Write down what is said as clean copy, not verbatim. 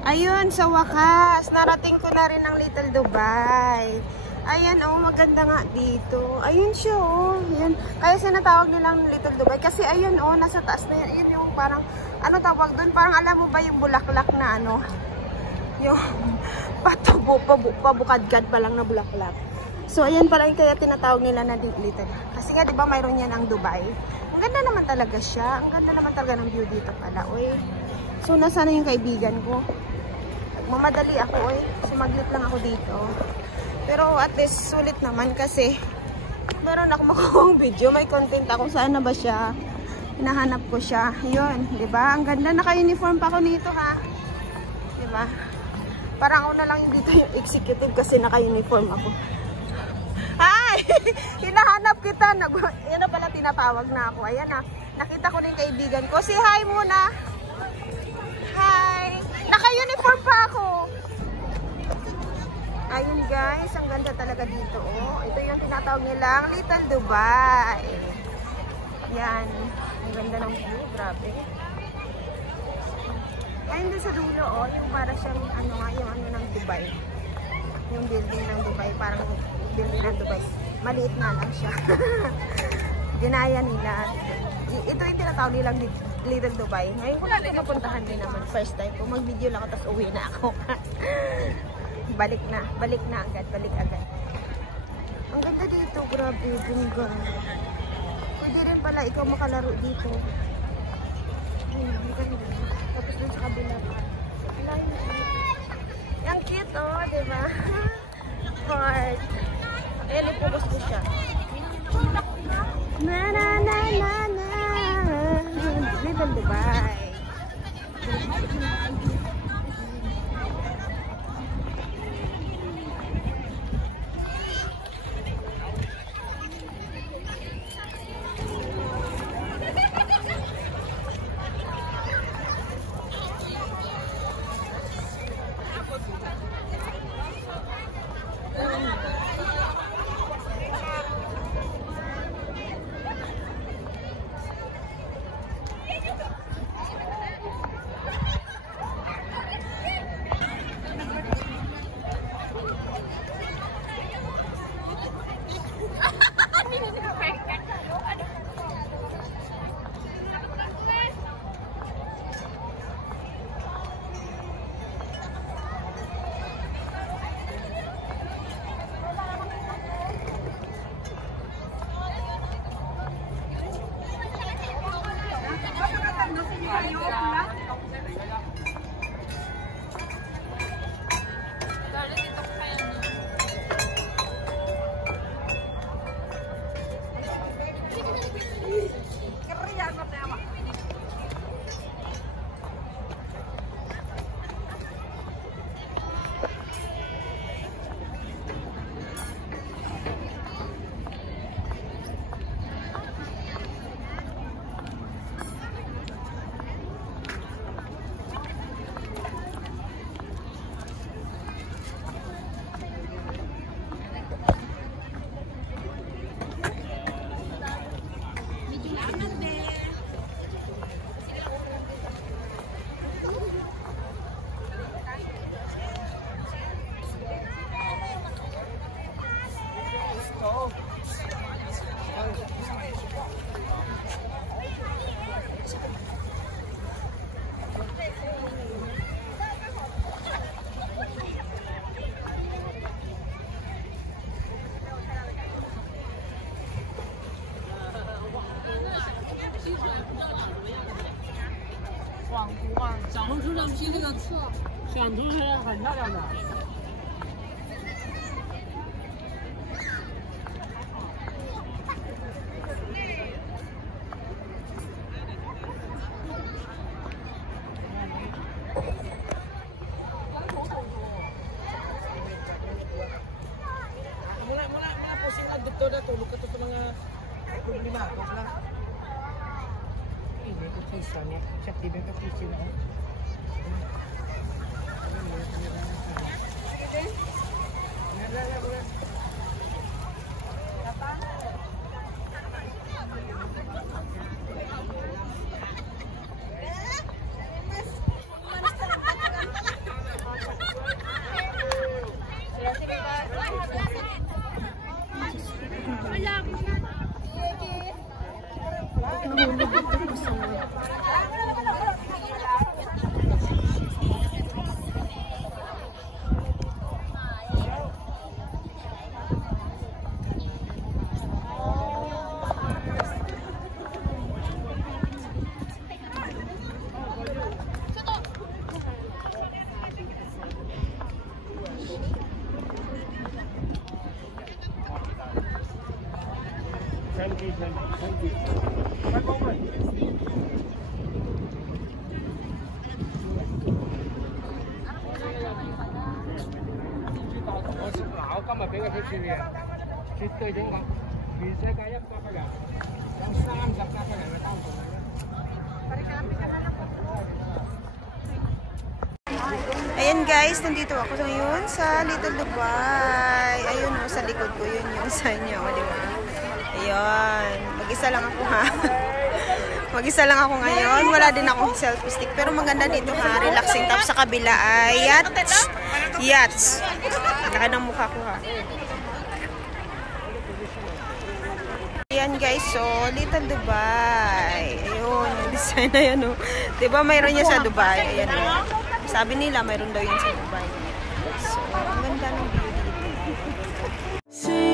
Ayun, sa wakas, narating ko na rin ang Little Dubai. Ayan, oh, maganda nga dito. Ayun siya, oh. Ayan. Kaya sinatawag nilang Little Dubai. Kasi ayun, oh, nasa taas na yan. Ayun yung parang, ano tawag doon? Parang alam mo ba yung bulaklak na ano? Yung pabukadkad pa lang na bulaklak. So, ayan pala yung kaya tinatawag nila na Little. Kasi nga, di ba, mayroon yan ang Dubai. Ang ganda naman talaga siya. Ang ganda naman talaga ng view dito pala, uy. So, nasaan na yung kaibigan ko? Mamadali ako, uy. Sumaglit lang ako dito. Pero at least sulit naman kasi meron ako makukuha video, may content ako. Saan na ba siya? Hinahanap ko siya. Yun, 'di ba? Ang ganda, naka-uniform pa ako nito, ha. 'Di ba? Parang ako na lang dito yung executive kasi naka-uniform ako. Hi! Hinahanap kita. Yan na pala, tinatawag na ako. Ayan na. Nakita ko na yung kaibigan ko. Say hi muna. Hi! Naka-uniform pa ako. Ayun guys, ang ganda talaga dito, oh. Ito yung tinatawag nilang Little Dubai. Yan. Ang ganda ng view, grabe. Ayun doon sa dulo, oh, yung para siyang ano nga, yung ano ng Dubai. Yung building ng Dubai, parang building ng Dubai. Maliit na lang siya. Ginaya nila. Ito yung tinatawag nilang Little Dubai. Ngayon ko lang napuntahan din naman. First time ko, mag-video lang ako, tapos uwi na ako. Balik na agad, balik agad. Ang ganda dito, grabe, bunga. Pwede rin pala ikaw makalaro dito. Ayun, ang ganda. Tapos dun sa kabila pa. Ang cute, oh, diba? Heart. Ayan, ipubos ko siya. Na na na na na. Little Dubai. Dito na tulog ka to sa mga problema ko lang. Ini ko sa sana, check din ka pisi na. 我今日俾佢出處嘅，絕對正確。全世界100個人，有30個人嘅單數。Ayan guys, nandito ako ngayon sa Little Dubai. Ayun o, sa likod ko yun yung sign niya, di ba? Ayun, mag-isa lang ako ha. Mag-isa lang ako ngayon. Wala din akong selfie stick. Pero maganda dito ha, relaxing. Tapos sa kabila ay yachts. Laki ng mukha ko ha. Ayan guys, so Little Dubai. Ayun, yung design na yan o. Diba mayroon niya sa Dubai? Ayan o. Sabi nila mayroon daw yun sa Dubai. So, ang ganda ng view dito. See